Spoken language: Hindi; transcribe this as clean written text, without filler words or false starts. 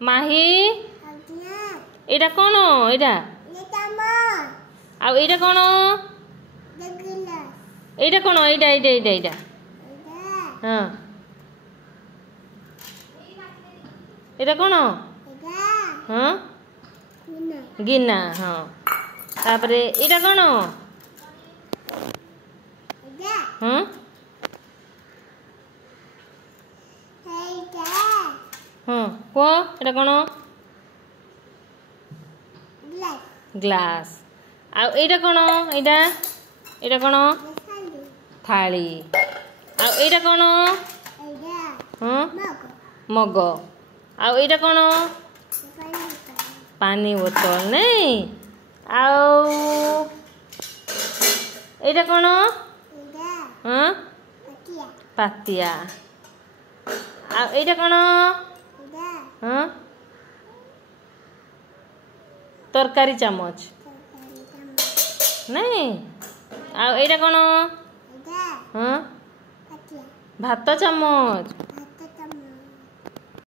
माही एटा कौन एटा आउ एटा कौन एटा कौन एटा एटा एटा एटा हाँ एटा कौन हाँ गिना हाँ तापरे एटा कौन हाँ हाँ को एटा कौन ग्लास आउ एटा कौन एटा एटा कौन थाली आउ एटा कौन हाँ मग आउ एटा कौन पानी बोतल नहीं आउ एटा कौन हाँ पातिया आउ एटा कौन हाँ तरकारी चामच नहीं आउ एटा कौन हाँ भात चामच